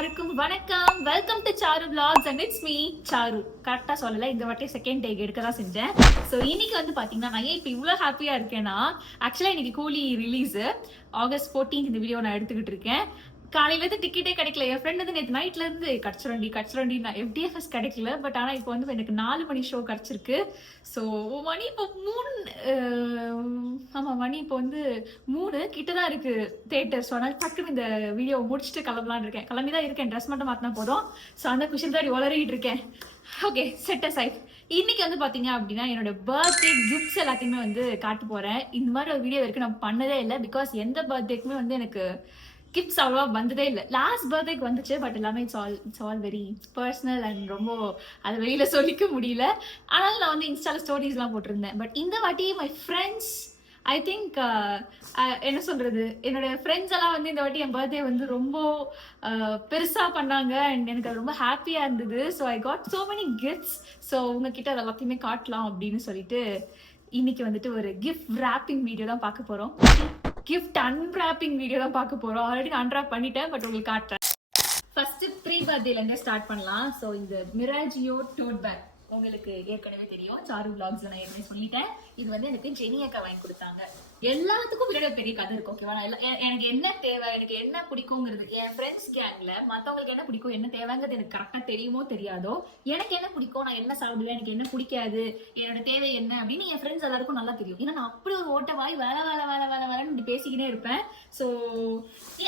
எல்லாருக்கும் வணக்கம். Welcome to Charu vlogs and it's me Charu. கரெக்டா சொல்லல, இந்த வாட்டி செகண்ட் டேக் எடுக்க தான் செஞ்சேன். ஸோ இன்னைக்கு வந்து பாத்தீங்கன்னா நான் ஏன் இப்போ இவ்வளோ ஹாப்பியா இருக்கேன்னா, ஆக்சுவலா இன்னைக்கு கூலி ரிலீஸ் ஆகஸ்ட் 14 இந்த வீடியோ நான் எடுத்துக்கிட்டு இருக்கேன். காலையில இருந்து டிக்கெட்டே கிடைக்கல. என் ஃப்ரெண்ட் வந்து நேற்று நைட்ல இருந்து கடிச்சிரண்டி நான் FDFS கிடைக்கல. பட் ஆனா இப்போ வந்து எனக்கு 4 மணி ஷோ கிடைச்சிருக்கு. ஸோ மணி இப்போ 3 மணி இப்போ வந்து 3 கிட்ட தான் இருக்கு தேட்டர். ஸோ அதனால டக்குன்னு இந்த வீடியோ முடிச்சுட்டு கிளம்பலான்னு இருக்கேன். கிளம்பி தான் இருக்கேன், ட்ரெஸ் மட்டும் மாத்தினா போதும். ஸோ அந்த குஷன் தான் வளரிட்டு இருக்கேன். Okay, set aside. இன்னைக்கு வந்து பாத்தீங்க அப்படின்னா என்னோட பர்த்டே கிஃப்ட்ஸ் எல்லாத்தையுமே வந்து காட்ட போறேன். இந்த மாதிரி ஒரு வீடியோ வரைக்கும் நான் பண்ணதே இல்லை. பிகாஸ் எந்த பர்த்டேக்குமே வந்து எனக்கு கிஃப்ட்ஸ் அவ்வளோவா வந்ததே இல்லை. லாஸ்ட் பர்த்டேக்கு வந்துச்சு, பட் எல்லாமே it's all very personal and ரொம்ப அதை வெளியில சொல்லிக்க முடியல. ஆனால் நான் வந்து இன்ஸ்டால ஸ்டோரிஸ்லாம் போட்டிருந்தேன். பட் இந்த வாட்டி மை ஃப்ரெண்ட்ஸ் ஐ திங்க் என்ன சொல்றது, என்னோட ஃப்ரெண்ட்ஸ் எல்லாம் வந்து இந்த வாட்டி என் பர்த்டே வந்து ரொம்ப பெருசா பண்ணாங்க அண்ட் எனக்கு அது ரொம்ப ஹாப்பியா இருந்தது. So I got so many gifts. So உங்ககிட்ட அது எல்லாத்தையுமே காட்டலாம் அப்படின்னு சொல்லிட்டு இன்னைக்கு வந்துட்டு ஒரு கிஃப்ட் ராப்பிங் வீடியோ தான் பார்க்க போறோம். கிஃப்ட் அன்ராப்பிங் வீடியோ தான் பார்க்க போறோம். ஆல்ரெடி நான் அன்ராப் பண்ணிட்டேன், பட் உங்களுக்கு காட்டுறேன். ஃபர்ஸ்ட் ப்ரீ பர்த்டேல இருந்தே ஸ்டார்ட் பண்ணலாம். ஸோ இந்த மிராஜியோ டோட் பேக் உங்களுக்கு ஏற்கனவே தெரியும், சாரு vlogsல நான் ஏற்கனவே சொல்லிட்டேன். இது வந்து எனக்கு ஜெனி அக்கா வாங்கி கொடுத்தாங்க. எல்லாத்துக்கும் பின்னாடி பெரிய கதை இருக்கும். ஓகேவா? எனக்கு என்ன தேவை, எனக்கு என்ன பிடிக்குங்கிறது, என் ஃப்ரெண்ட்ஸ் கேங்ல மற்றவங்களுக்கு என்ன பிடிக்கும், என்ன தேவைங்கிறது எனக்கு கரெக்டாக தெரியுமோ தெரியாதோ, எனக்கு என்ன பிடிக்கும், நான் என்ன சாப்பிடுவேன், எனக்கு என்ன பிடிக்காது, என்னோட தேவை என்ன அப்படின்னு என் ஃப்ரெண்ட்ஸ் எல்லாருக்கும் நல்லா தெரியும். ஏன்னா நான் அப்படி ஒரு ஓட்டவாய் வேலை பேசிக்கிட்டே இருப்பேன். ஸோ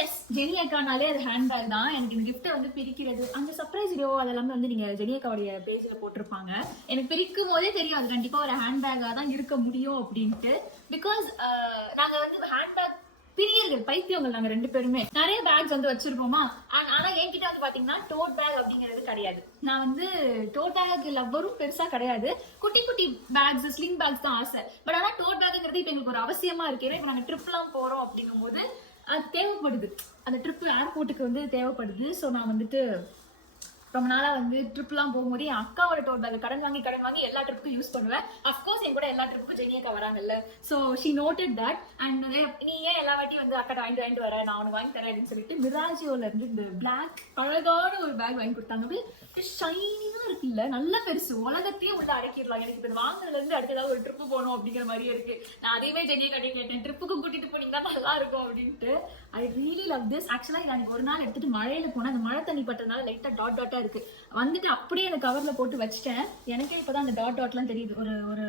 எஸ், ஜெனி அக்கானாலே அது ஹேண்ட்பேக் தான். எனக்கு இந்த கிஃப்ட்டை வந்து பிரிக்கிறது, அந்த சர்ப்ரைஸ் வீடியோ அதெல்லாமே வந்து நீங்க ஜெனி அக்காவுடைய பேஜ்ல போட்டிருப்பாங்க. எனக்கு பிரிக்கும் போதே தெரியும் அது கண்டிப்பா ஒரு ஹேண்ட்பேக்கா தான் இருக்க முடியும் அப்படின்ட்டு. பிகாஸ் நாங்க வந்து ஹேண்ட்பேக் பிரியர்கள், பைத்தியங்கள் நாங்க ரெண்டு பேருமே. நிறைய பேக்ஸ் வந்து வச்சிருப்போமா. ஆனா என்கிட்ட வந்து பாத்தீங்கன்னா டோட் பேக் அப்படிங்கிறது கிடையாது. நான் வந்து டோட் பேக் லவ்வரும் பெருசா கிடையாது. குட்டி குட்டி பேக்ஸ், ஸ்லிங் பேக்ஸ் தான் ஆசை. பட் ஆனா டோட் பேக்ங்கிறது இப்ப எங்களுக்கு ஒரு அவசியமா இருக்கு. ஏன்னா இப்ப நாங்க ட்ரிப் எல்லாம் போறோம் அப்படிங்கும் போது அது தேவைப்படுது. அந்த ட்ரிப் ஏர்போர்ட்டுக்கு வந்து தேவைப்படுது. ஸோ நான் வந்துட்டு ரொம்ப நாளா வந்து ட்ரிப்லாம் போகும்போது என் அக்காவோட டோட் பேக் கடன் வாங்கி எல்லா ட்ரிப்புக்கும் யூஸ் பண்ணுவேன். அஃப்கோர்ஸ் என் கூட எல்லா ட்ரிப்புக்கும் ஜெனி அக்கா வராங்கல்ல. So she noted that. And நீ ஏன் எல்லா வாட்டியும் வந்து அக்கா வாங்கிட்டு வர, நான் உனக்கு வாங்கி தரேன் அப்படின்னு சொல்லிட்டு மிராஜியோல இருந்து இந்த பிளாக் அழகான ஒரு பேக் வாங்கி கொடுத்தாங்க. அப்படியே ஷைனிங்கா இருக்குல்ல, நல்ல பெருசு, உலகத்தையே உள்ள அடக்கிடலாம். எனக்கு இப்போ வாங்கினதுல இருந்து அடுத்த ஏதாவது ஒரு ட்ரிப்பு போகணும் அப்படிங்கிற மாதிரியே இருக்கு. நான் அதையுமே ஜெனி அக்கா கேட்டேன், ட்ரிப்புக்கு கூட்டிட்டு போனீங்கன்னா நல்லா இருக்கும் அப்படின்ட்டு. I really love this. ஆக்சுவலா எனக்கு ஒரு நாள் எடுத்துட்டு மழையில போனா அந்த மழை தண்ணி பட்டதுனால லைட்டா டாட் டாட்டா இருக்கு. வந்துட்டு அப்படியே அந்த கவர்ல போட்டு வச்சுட்டேன். எனக்கே இப்பதான் அந்த டாட் டாட்லாம் தெரியுது. ஒரு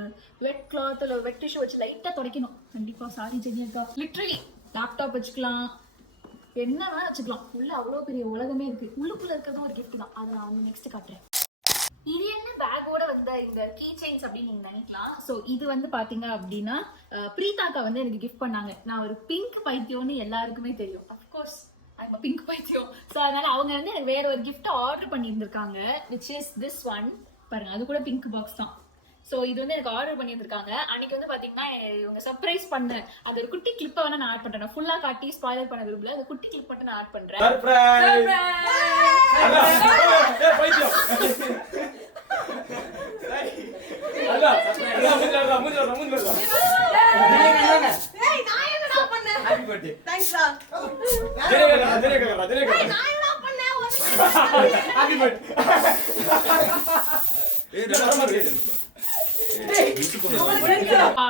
வெட் கிளாத் இல்ல வெட் டிஷ்யூ வச்சு லைட்டா துடைக்கணும். கண்டிப்பா சாரி ஜெனி அக்கா. லிட்டரலி லேப்டாப் வச்சுக்கலாம், என்ன வேணா வச்சுக்கலாம். உள்ள அவ்வளவு பெரிய உலகமே இருக்கு. உள்ளுக்குள்ள இருக்கிறதும் ஒரு கிஃப்ட் தான். அதை நான் வந்து நெக்ஸ்ட் காட்டுறேன். இது என்ன பேக்கோட வந்த இந்த கீ செயின்ஸ் அப்படின்னு நீங்க நினைக்கலாம். ஸோ இது வந்து பாத்தீங்க அப்படின்னா பிரீதாக்கா வந்து எனக்கு கிஃப்ட் பண்ணாங்க. நான் ஒரு பிங்க் பைத்தியம்னு எல்லாருக்குமே தெரியும். அஃப்கோர்ஸ் பிங்க் பைத்தியம். ஸோ அதனால அவங்க வந்து எனக்கு வேற ஒரு கிஃப்ட் ஆர்டர் பண்ணியிருந்திருக்காங்க, விச் இஸ் திஸ் ஒன். பாருங்க, அது கூட பிங்க் பாக்ஸ் தான். ஸோ இது வந்து எனக்கு ஆர்டர் பண்ணியிருந்திருக்காங்க. அன்னைக்கு வந்து பாத்தீங்கன்னா இவங்க சர்ப்ரைஸ் பண்ண அந்த ஒரு குட்டி கிளிப்பை வேணா நான் ஆட் பண்றேன். ஃபுல்லா காட்டி ஸ்பாயிலர் பண்ண விரும்பல, அந்த குட்டி கிளிப் மட்டும் நான் ஆட் பண்றேன்.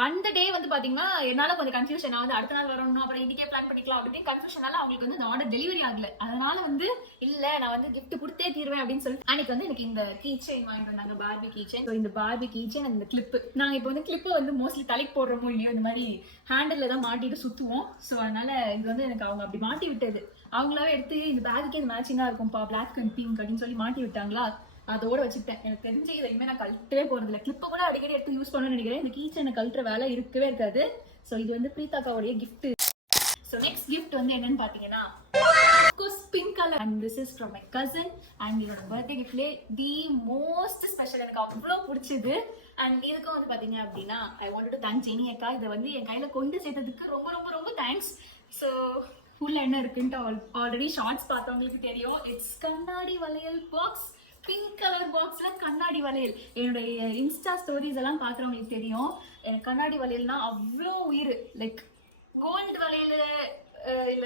அந்த டே வந்து பாத்தீங்கன்னா என்னால கொஞ்சம் கன்ஃபியூஷன். நான் வந்து அடுத்த நாள் வரணும், அப்புறம் இன்னைக்கே பிளான் பண்ணிக்கலாம் அப்படின்னு கன்ஃபியூஷனால அவங்களுக்கு வந்து அந்த ஆர்டர் டெலிவரி ஆகல. அதனால வந்து இல்ல நான் வந்து கிஃப்ட் கொடுத்தே தீர்வேன் அப்படின்னு சொல்லிட்டு அன்னைக்கு வந்து எனக்கு இந்த கீ செயின் வாங்கிட்டு வந்தாங்க, பார்பி கீ செயின். இந்த பார்பி கீ செயின் அந்த கிளிப், நாங்க இப்போ வந்து கிளிப்பை வந்து மோஸ்ட்லி தலைக்கு போடுறோமோ இல்லையோ இந்த மாதிரி ஹேண்டில் தான் மாட்டிட்டு சுத்துவோம். ஸோ அதனால இது வந்து எனக்கு அவங்க அப்படி மாட்டி விட்டது. அவங்களாவே எடுத்து இந்த பேக்குக்கே இது மேட்சிங்கா இருக்கும்பா, பிளாக் அண்ட் பிங்க் அப்படின்னு சொல்லி மாட்டி விட்டாங்களா. அதோட வச்சுட்டேன். எனக்கு தெரிஞ்சு இதை இனிமே நான் கழட்டவே போறது இல்லை. கிளிப்பை கூட அடிக்கடி எடுத்து யூஸ் பண்ணணும்னு நினைக்கிறேன். இந்த கீ செயினை கழட்டுற வேலை இருக்கவே இருக்காது. ஸோ இது வந்து பிரீதாக்காவுடைய கிஃப்ட். ஸோ நெக்ஸ்ட் கிஃப்ட் வந்து என்னன்னு பாத்தீங்கன்னா pink colour. And this is from my cousin. And என்னோட பர்த்டே கிஃப்ட்லே தி மோஸ்ட் ஸ்பெஷல், எனக்கு அவ்வளோ பிடிச்சது. அண்ட் இதுக்கும் வந்து பாத்தீங்க அப்படின்னா I want to thank Jenny அக்கா. இதை வந்து என் கையில கொண்டு சேர்த்ததுக்கு ரொம்ப ரொம்ப ரொம்ப தேங்க்ஸ். ஸோ உள்ள என்ன இருக்குன்ட்டு ஆல்ரெடி ஷார்ட்ஸ் பார்த்தவங்களுக்கு தெரியும். இட்ஸ் கண்ணாடி வளையல் பாக்ஸ், பிங்க் கலர் பாக்ஸ்ல கண்ணாடி வளையல். என்னுடைய இன்ஸ்டா ஸ்டோரிஸ் எல்லாம் பாக்குறவங்களுக்கு தெரியும், எனக்கு கண்ணாடி வளையல்னா அவ்வளோ உயிர். லைக் கோல்டு வளையல் இல்ல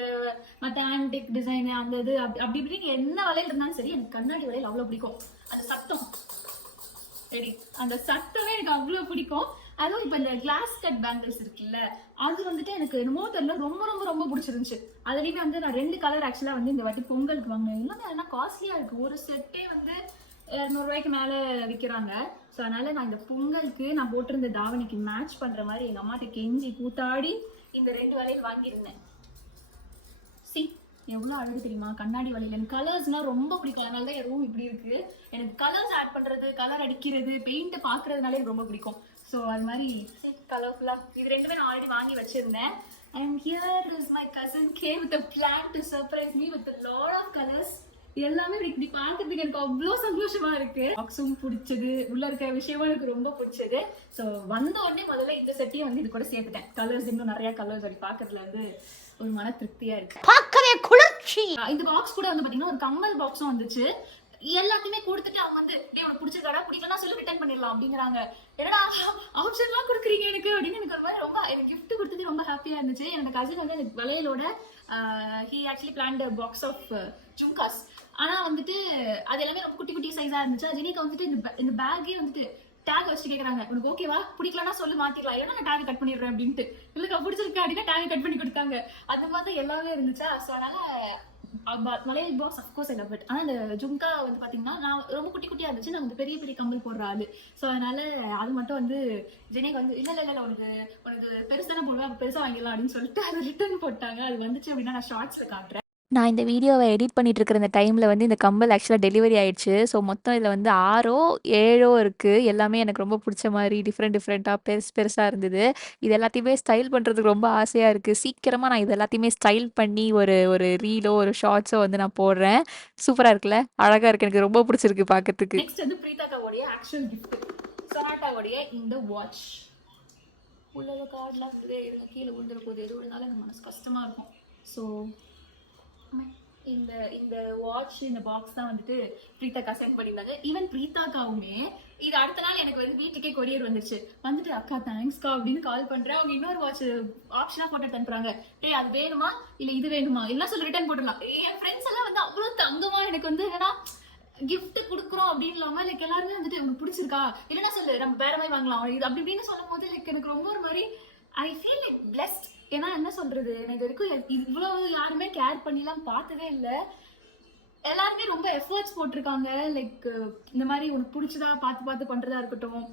மற்ற ஆன்டிக் டிசைன் அந்த இது அப்படி இப்படின்னு என்ன வளையல் இருந்தாலும் சரி, எனக்கு கண்ணாடி வளையல் அவ்வளோ பிடிக்கும். அந்த சத்தம் சரி, அந்த சத்தமே எனக்கு அவ்வளோ பிடிக்கும். அதுவும் இப்போ இந்த கிளாஸ் கட் பேங்கிள்ஸ் இருக்குல்ல, அது வந்துட்டு எனக்கு என்னமோ தெரியல ரொம்ப ரொம்ப ரொம்ப பிடிச்சிருந்துச்சு. அதுலேயுமே வந்து நான் 2 கலர் ஆக்சுவலாக வந்து இந்த வாட்டி பொங்கலுக்கு வாங்கினேன். எல்லாமே அதெல்லாம் காஸ்ட்லியாக இருக்குது. ஒரு செட்டே வந்து 200 ரூபாய்க்கு மேலே விற்கிறாங்க. ஸோ அதனால நான் இந்த பொங்கலுக்கு நான் போட்டிருந்த தாவணிக்கு மேட்ச் பண்ணுற மாதிரி எங்கள் அம்மாட்ட கெஞ்சி கூத்தாடி இந்த 2 வளையல் வாங்கியிருந்தேன். சி எவ்வளோ அழகு தெரியுமா கண்ணாடி வளையல். எனக்கு கலர்ஸ்னா ரொம்ப பிடிக்கும். அதனால தான் என் ரூம் இப்படி இருக்கு. எனக்கு கலர்ஸ் ஆட் பண்ணுறது, கலர் அடிக்கிறது, பெயிண்ட் பார்க்கறதுனாலே எனக்கு ரொம்ப பிடிக்கும். ஸோ அது மாதிரி கலர்ஃபுல்லாக இது 2மே நான் ஆல்ரெடி வாங்கி வச்சிருந்தேன். And here is my cousin came with a plan to surprise me with a lot of colors. எல்லாமே இப்படி பார்க்கறதுக்கு எனக்கு அவ்வளோ சந்தோஷமா இருக்கு. பாக்ஸும் பிடிச்சது, உள்ள இருக்கிற விஷயமும் எனக்கு ரொம்ப பிடிச்சது. ஸோ வந்த உடனே முதல்ல இந்த செட்டையும் வந்து இது கூட சேர்த்துட்டேன். கலர்ஸ் இன்னும் நிறைய கலர்ஸ் அப்படி பார்க்கறதுல வந்து ஒரு மன திருப்தியா இருக்கு. பார்க்கவே குளிர்ச்சி. இந்த பாக்ஸ் கூட வந்து பாத்தீங்கன்னா ஒரு கம்மல் பாக்ஸும் வந்துச்சு. எல்லாத்தையுமே கொடுத்துட்டு அவங்க வந்து உனக்கு பிடிச்சிருக்காடா, பிடிக்கலன்னா சொல்லி ரிட்டர்ன் பண்ணிடலாம் அப்படிங்கிறாங்க. என்னடா ஆப்ஷன்லாம் கொடுக்குறீங்க எனக்கு அப்படின்னு எனக்கு ஒரு மாதிரி ரொம்ப எனக்கு கிஃப்ட் கொடுத்தது ரொம்ப ஹாப்பியா இருந்துச்சு. என்னோட கசின் வந்து எனக்கு வளையலோட he actually planned box of jhumkas. ஆனா வந்துட்டு அது எல்லாமே ரொம்ப குட்டி குட்டி சைஸா இருந்துச்சு. ஜெனிக்கு வந்துட்டு இந்த பேக்கே வந்துட்டு டேக் வச்சு கேட்கறாங்க, உனக்கு ஓகேவா, பிடிக்கலன்னா சொல்லு மாத்திக்கலாம், ஏன்னா நான் டேக் கட் பண்ணிடுறேன் அப்படின்ட்டு. இல்லைக்கா பிடிச்சிருக்கேன் அப்படின்னா டேக் கட் பண்ணி கொடுத்தாங்க. அந்த மாதிரி எல்லாமே இருந்துச்சா. ஸோ அதனால வளையல் box of course I love it. ஆனால் இந்த ஜும்கா வந்து பார்த்தீங்கன்னா நான் ரொம்ப குட்டி குட்டியாக இருந்துச்சு. நான் வந்து பெரிய பெரிய கம்பல் போடுற ஆளு. ஸோ அதனால அது மட்டும் வந்து ஜெனிக்கு வந்து இல்லை இல்லை இல்லை உனக்கு பெருசு தானே போடுவேன், அப்போ பெருசாக வாங்கிடலாம் அப்படின்னு சொல்லிட்டு அது ரிட்டர்ன் போட்டாங்க. அது வந்துச்சு அப்படின்னா நான் ஷார்ட்ஸில் காட்டுறேன். நான் இந்த வீடியோவை எடிட் பண்ணிட்டு இருக்கிற இந்த டைமில் வந்து இந்த கம்பல் ஆக்சுவலாக டெலிவரி ஆயிடுச்சு. ஸோ மொத்தம் இதில் வந்து 6ஓ 7ஓ இருக்குது. எல்லாமே எனக்கு ரொம்ப பிடிச்ச மாதிரி டிஃப்ரெண்ட்டாக பெருசாக இருந்தது. இது எல்லாத்தையுமே ஸ்டைல் பண்ணுறதுக்கு ரொம்ப ஆசையாக இருக்குது. சீக்கிரமாக நான் இது எல்லாத்தையுமே ஸ்டைல் பண்ணி ஒரு ஒரு ரீலோ ஒரு ஷார்ட்ஸோ வந்து நான் போடுறேன். சூப்பராக இருக்குல்ல, அழகாக இருக்குது, எனக்கு ரொம்ப பிடிச்சிருக்கு பார்க்கறதுக்கு. நெக்ஸ்ட் வந்து பிரீதாக்காவோடைய ஆக்சுவல் கிஃப்ட் சொனாட்டாவோடைய இந்த வாட்ச். உள்ள கார்டெலாம் கீழே விழுந்துற போது எது விழுந்தாலும் எனக்கு மனசு கஷ்டமாக இருக்கும். ஸோ இந்த வாட்ச் இந்த பாக்ஸ் தான் வந்துட்டு பிரீதாக்கா சென்ட் பண்ணியிருந்தாங்க. ஈவன் பிரீதாக்காவுமே இது அடுத்த நாள் எனக்கு வந்து வீட்டுக்கே கொரியர் வந்துருச்சு. வந்துட்டு அக்கா தேங்க்ஸ்க்கா அப்படின்னு கால் பண்றேன். அவங்க இன்னொரு வாட்ச் ஆப்ஷனா போட்டு அனுப்புறாங்க. டேய் அது வேணுமா இல்ல இது வேணுமா எல்லாம் சொல்லி ரிட்டர்ன் போட்டுடலாம். என் ஃப்ரெண்ட்ஸ் எல்லாம் வந்து அவ்வளவு தங்கமா எனக்கு வந்து என்னன்னா கிஃப்ட் கொடுக்குறோம் அப்படின்னு இல்லாம லைக் எல்லாருமே வந்துட்டு உங்களுக்கு பிடிச்சிருக்கா இல்லைன்னா சொல்லு நம்ம வேற மாதிரி வாங்கலாம் இது அப்படி இப்படின்னு சொல்லும் போது லைக் எனக்கு ரொம்ப ஒரு மாதிரி ஐ ஃபீல் லைக் பிளெஸ்ட். ஏன்னா என்ன சொல்றது, எனக்கு வரைக்கும் இவ்வளவு யாருமே கேர் பண்ணிலாம் பார்த்ததே இல்லை. எல்லாருமே ரொம்ப எஃபர்ட்ஸ் போட்டிருக்காங்க. லைக் இந்த மாதிரி உனக்கு பிடிச்சதா பார்த்து பண்றதா இருக்கட்டும்,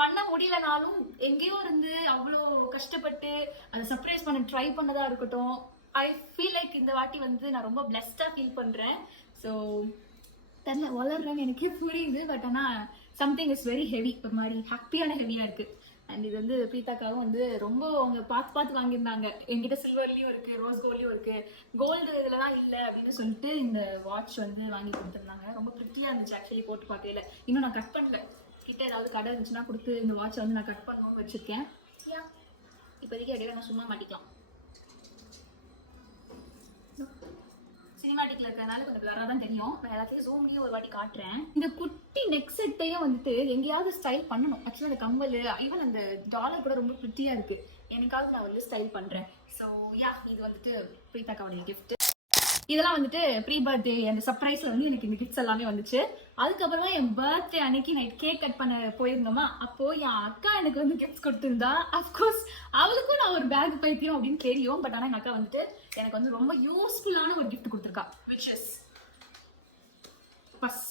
பண்ண முடியலனாலும் எங்கேயோ இருந்து அவ்வளோ கஷ்டப்பட்டு அதை சர்ப்ரைஸ் பண்ண ட்ரை பண்ணதா இருக்கட்டும். ஐ ஃபீல் லைக் இந்த வாட்டி வந்து நான் ரொம்ப பிளெஸ்டா ஃபீல் பண்றேன். ஸோ தெரியல வளர்றேன்னு எனக்கே புரியுது. பட் ஆனால் சம்திங் இஸ் வெரி ஹெவி, ஒரு மாதிரி ஹாப்பியான ஹெவியா இருக்கு. அண்ட் இது வந்து பிரீதாக்காவும் வந்து ரொம்ப அவங்க பார்த்து வாங்கியிருந்தாங்க. என்கிட்ட சில்வர்லயும் இருக்கு, ரோஸ் கோல்ட்லயும் இருக்கு, கோல்டு இதுலலாம் இல்லை அப்படின்னு சொல்லிட்டு இந்த வாட்ச் வந்து வாங்கி கொடுத்துருந்தாங்க. ரொம்ப பிரிட்டியா இருந்துச்சு ஆக்சுவலி போட்டு பார்க்கல. இன்னும் நான் கட் பண்ணல. கிட்ட ஏதாவது கடை இருந்துச்சுன்னா கொடுத்து இந்த வாட்சை வந்து நான் கட் பண்ணணும்னு வச்சிருக்கேன். இப்போதைக்கு அப்படியே நான் சும்மா மாட்டிக்கலாம். சினிமாட்டிக்ல இருக்கிறதுனால கொஞ்சம் பிளரா தான் தெரியும். நான் எல்லாத்தையும் ஜூம்லயும் ஒரு வாட்டி காட்டுறேன். இந்த குட்டி நெக் செட்டையும் வந்துட்டு எங்கேயாவது ஸ்டைல் பண்ணணும். ஆக்சுவலி அந்த கம்பல் ஈவன் அந்த டாலர் கூட ரொம்ப பிரிட்டியா இருக்கு. எனக்காவது நான் வந்து ஸ்டைல் பண்றேன். ஸோ இது வந்துட்டு பிரீதாக்காவுடைய கிஃப்ட். இதெல்லாம் வந்துட்டு ப்ரீ பர்த்டே அந்த சர்ப்ரைஸ்ல வந்து எனக்கு இந்த கிஃப்ட்ஸ் எல்லாமே வந்துச்சு. அதுக்கப்புறமா என் பர்த்டே அன்னைக்கு நைட் கேக் கட் பண்ண போயிருந்தோமா, அப்போ என் அக்கா எனக்கு வந்து கிஃப்ட்ஸ் கொடுத்துருந்தா. அஃப்கோர்ஸ் அவளுக்கும் நான் ஒரு பேக் பைத்தியம் அப்படின்னு தெரியும். பட் ஆனால் எங்கள் அக்கா வந்துட்டு எனக்கு வந்து ரொம்ப யூஸ்ஃபுல்லான ஒரு கிஃப்ட் கொடுத்துருக்கா, விச் இஸ் பர்ஸ்.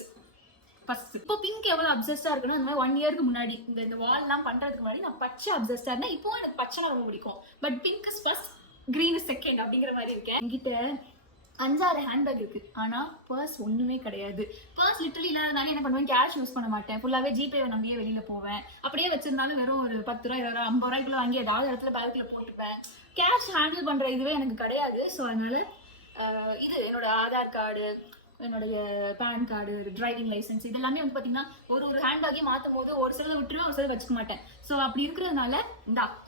இப்போ பிங்க் எவ்வளோ அப்சஸ்டா இருக்குன்னா, அந்த மாதிரி 1 இயருக்கு முன்னாடி இந்த வால்லாம் பண்றதுக்கு முன்னாடி நான் பச்சை அப்சஸ்டா இருந்தேன். இப்போ எனக்கு பச்சை ரொம்ப பிடிக்கும். But pink is first, green is second அப்படிங்கிற மாதிரி இருக்கேன். என்கிட்ட 5-6 ஹேண்ட்பேக் இருக்கு. ஆனா பர்ஸ் ஒண்ணுமே கிடையாது. பர்ஸ் லிட்டரலி இல்லாதனால என்ன பண்ணுவேன், கேஷ் யூஸ் பண்ண மாட்டேன். ஃபுல்லாவே ஜிபே நம்பியே வெளியில போவேன். அப்படியே வச்சிருந்தாலும் வெறும் ஒரு 10 ரூபா 20 ரூபா 50 ரூபாய்க்குள்ள வாங்கி ஏதாவது இடத்துல பேக்குல போட்டுப்பேன். கேஷ் ஹேண்டில் பண்ற இதுவே எனக்கு கிடையாது. ஸோ அதனால இது என்னோட ஆதார் கார்டு, என்னுடைய பேன் கார்டு, டிரைவிங் லைசன்ஸ் இதெல்லாமே வந்து பார்த்தீங்கன்னா ஒரு ஹேண்ட்பேக்கே மாற்றும் போது ஒரு சிலதை விட்டுருவேன், ஒரு சிலதை வச்சுக்க மாட்டேன். ஸோ அப்படி இருக்கிறதுனால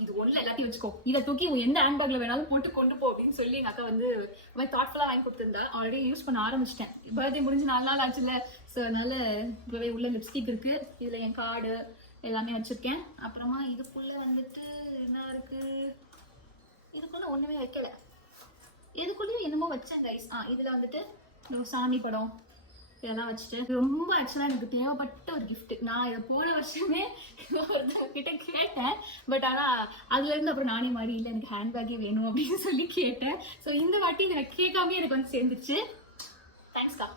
இது ஒன்றில் எல்லாத்தையும் வச்சுக்கோ, இதை தூக்கி எந்த ஹேண்ட்பேக்கில் வேணாலும் போட்டு கொண்டு போ அப்படின்னு சொல்லி எங்கள் அக்கா வந்து ரொம்ப தாட்ஃபுல்லாக வாங்கி கொடுத்துருந்தா. ஆல்ரெடி யூஸ் பண்ண ஆரம்பிச்சிட்டேன். பர்த்டே முடிஞ்சு 4 நாள் ஆச்சுல்ல. ஸோ அதனால இப்போவே உள்ள லிப்ஸ்டிக் இருக்கு, இதில் என் கார்டு எல்லாமே வச்சுருக்கேன். அப்புறமா இதுக்குள்ளே வந்துட்டு என்ன இருக்கு, இதுக்குள்ளே ஒன்றுமே வைக்கல. இதுக்குள்ளேயும் என்னமோ வச்சேன் கைஸ். இதுல வந்துட்டு இந்த சாமி படம் இதெல்லாம் வச்சுட்டு ரொம்ப ஆக்சுவலாக எனக்கு தேவைப்பட்ட ஒரு gift. நான் இதை போன வருஷமே ஒருத்தர்கிட்ட கேட்டேன். பட் ஆனால் அதுலேருந்து அப்புறம் நானே மாதிரி இல்லை எனக்கு ஹேண்ட்பேக்கே வேணும் அப்படின்னு சொல்லி கேட்டேன். ஸோ இந்த வாட்டி இதை எனக்கு கேட்காம எனக்கு வந்து சேர்ந்துச்சு. தேங்க்ஸ்க்கா.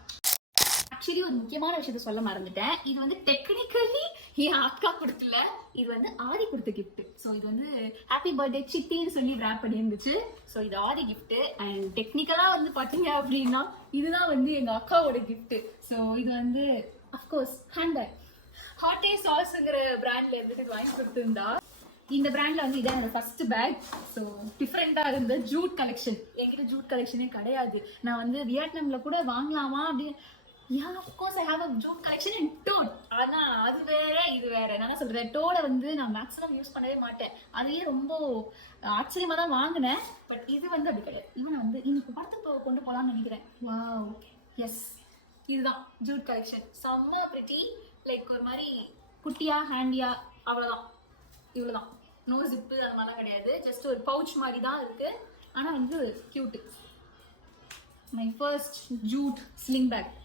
ஆக்சுவலி ஒரு முக்கியமான விஷயத்த சொல்ல மறந்துட்டேன். இது வந்து டெக்னிக்கலி என் அக்கா கொடுத்துல, இது வந்து ஆதி கொடுத்த கிஃப்ட். ஸோ இது வந்து ஹாப்பி பர்த்டே சித்தின்னு சொல்லி ரேப் பண்ணி இருந்துச்சு. ஸோ இது ஆதி கிஃப்ட். அண்ட் டெக்னிக்கலா வந்து பாத்தீங்க அப்படின்னா இதுதான் வந்து எங்க அக்காவோட கிஃப்ட். ஸோ இது வந்து அஃப்கோர்ஸ் ஹேண்ட்பேக். ஹாட்டே சாஸ்ங்கிற பிராண்ட்ல இருந்துட்டு வாங்கி கொடுத்துருந்தா. இந்த பிராண்ட்ல வந்து இதான் என்னோட ஃபர்ஸ்ட் பேக். ஸோ டிஃப்ரெண்டா இருந்த ஜூட் கலெக்ஷன். என்கிட்ட ஜூட் கலெக்ஷனே கிடையாது. நான் வந்து வியட்நாம்ல கூட வாங்கலாமா அப்படின்னு. Yeah, of course I have a jute collection in toad. ஆனா அது வேற இது வேற. என்ன சொல்றேன், டோட வந்து நான் மேக்ஸிமம் யூஸ் பண்ணவே மாட்டேன். அதையே ரொம்ப ஆச்சரியமா தான் வாங்கினேன். பட் இது வந்து அப்படி கிடையாது. இவன் வந்து இன்னைக்கு படத்துக்கு கொண்டு போலாம்னு நினைக்கிறேன். வாவ், எஸ், இதுதான் ஜூட் கலெக்ஷன். செம்ம பிரிட்டி. லைக் ஒரு மாதிரி குட்டியா ஹேண்டியா, அவ்வளவுதான். இவ்வளவுதான். நோ ஜிப்பு அது மாதிரிலாம் கிடையாது. ஜஸ்ட் ஒரு பவுச் மாதிரி தான் இருக்கு. ஆனா வந்து cute. My first jute sling bag.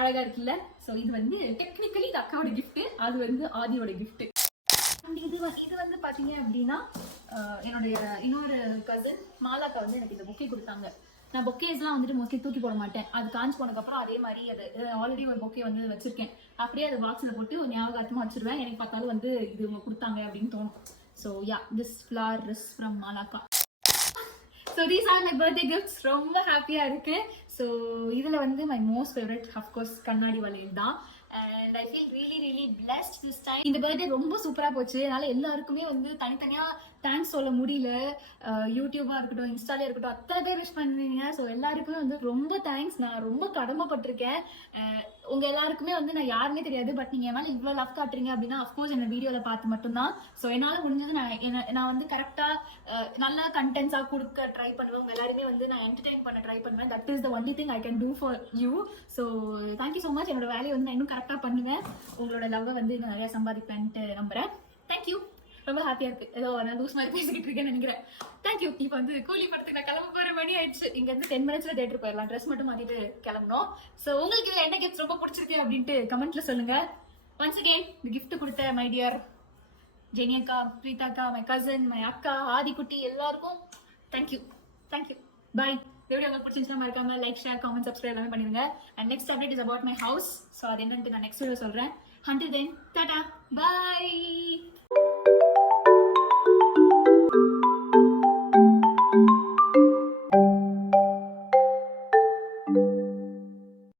அழகா இருக்குல்ல. ஸோ இது வந்து டெக்னிக்கலி இது அக்காவோட கிஃப்ட். அது வந்து ஆதியோட கிஃப்ட். அண்ட் இது வந்து பாத்தீங்க அப்படின்னா என்னுடைய இன்னொரு கசின் மாலாக்கா வந்து எனக்கு இந்த பொக்கே கொடுத்தாங்க. நான் பொக்கேஸ்லாம் வந்துட்டு மோஸ்ட்லி தூக்கி போட மாட்டேன். அது காஞ்சி போனதுக்கப்புறம் அதே மாதிரி அது ஆல்ரெடி ஒரு பொக்கே வந்து வச்சிருக்கேன். அப்படியே அது பாக்ஸில் போட்டு ஒரு ஞாபகார்த்தமாக வச்சிருவேன். எனக்கு பார்த்தாலும் வந்து இது இவங்க கொடுத்தாங்க அப்படின்னு தோணும். So yeah, this flower is from Malacca. So these are my birthday gifts. ரொம்ப ஹாப்பியாக இருக்கு. ஸோ இதில் வந்து மை மோஸ்ட் ஃபேவரட் அஃப்கோர்ஸ் கண்ணாடி வளையல் தான். And I feel really really blessed this time. இந்த பர்த்டே ரொம்ப சூப்பராக போச்சு. அதனால எல்லாருக்குமே வந்து தனித்தனியாக தேங்க்ஸ் சொல்ல முடியல. யூடியூபாக இருக்கட்டும், இன்ஸ்டாலே இருக்கட்டும், அத்தனை பேர் விஷ் பண்ணுறீங்க. ஸோ எல்லாருக்குமே வந்து ரொம்ப தேங்க்ஸ். நான் ரொம்ப கடமைப்பட்டிருக்கேன். உங்கள் எல்லாருக்குமே வந்து நான் யாருமே தெரியாது. பட் நீங்கள் என்னால் இவ்வளோ லவ் காட்டுறீங்க அப்படின்னா அஃப்கோர்ஸ் என்ன வீடியோவில் பார்த்து மட்டும்தான். ஸோ என்னால் முடிஞ்சது நான் வந்து கரெக்டாக நல்ல கண்டென்ட்ஸாக கொடுக்க ட்ரை பண்ணுவேன். உங்கள் எல்லாருமே வந்து நான் என்டர்டெயின் பண்ண ட்ரை பண்ணுவேன். That is the only thing I can do for you. So thank you so much. என்னோட வேலையை வந்து நான் இன்னும் கரெக்டாக பண்ணுவேன். உங்களோட லவ்வை வந்து இன்னும் நிறையா சம்பாதிப்பேன்ட்டு நம்புகிறேன். தேங்க்யூ. ரொம்ப ஹாப்பியா இருக்கு. ஏதோ நான் லூஸ் மாதிரி பேசிக்கிட்டு இருக்கேன்னு நினைக்கிறேன். தேங்க்யூ. இப்போ வந்து கூலி படத்துக்கு நான் கிளம்ப போற மணி ஆயிடுச்சு. இங்க இருந்து 10 மினிட்ஸ்ல தேட்டர் போயிடலாம். ட்ரெஸ் மட்டும் மாத்திட்டு கிளம்பணும். ஸோ உங்களுக்கு இதுல என்ன கிஃப்ட் ரொம்ப பிடிச்சிருக்கு அப்படின்ட்டு கமெண்ட்ல சொல்லுங்க. ஒன்ஸ் அகெயின் இந்த கிஃப்ட் கொடுத்த மை டியர் ஜெனியக்கா, பிரீதாக்கா, மை கசன், மை அக்கா, ஆதிக்குட்டி எல்லாருக்கும் தேங்க்யூ. தேங்க்யூ. பாய். இந்த வீடியோ உங்களுக்கு பிடிச்சிருந்துச்சுன்னா மறக்காம லைக், ஷேர், காமெண்ட், சப்ஸ்கிரைப் எல்லாமே பண்ணிடுங்க. And next update is about my house. So அது என்னன்ட்டு நான் நெக்ஸ்ட் வீடியோ சொல்றேன். Until then, tata, bye.